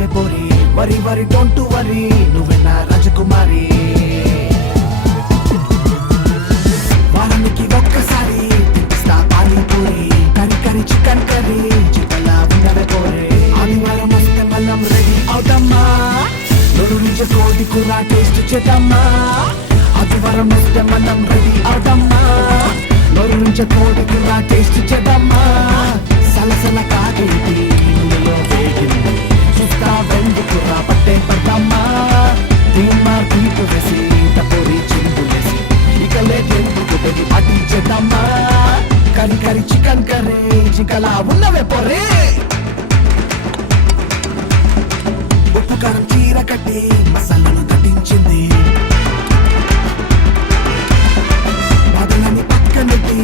ఉన్నవే పోరి వరి వరి డోంట్ వరి నువ్వే నా రాజకుమారి వారానికి ఒక్కసారి తిప్పిస్తా పానీపూరి కరి కరి చికెన్ కర్రీ చికెన్లా ఉన్నవే పోరి ఆదివారం వస్తే మనం రెడీ అవుతామా నోరు నుంచి కోడి కూర టేస్ట్ చేద్దామా ఆదివారం వస్తే మనం రెడీ అవుతామా నోరు నుంచి కోడి కూర టేస్ట్ చేద్దామా సలసల కాగేటి ఇందులో వేగింది చూస్తా వెండి కూర పట్టే పడతామా ధీమా పీపు వేసి తపోరి చింపులేసి ఇక లేటెందుకు పెట్టి పాటి చేద్దామా కరి కరి చికెన్ కర్రీ చికలా ఉన్నవే పొర్రే ఉప్పు కారం చీర కట్టి మసాలాను కట్టించింది బాధలని పక్కనెట్టి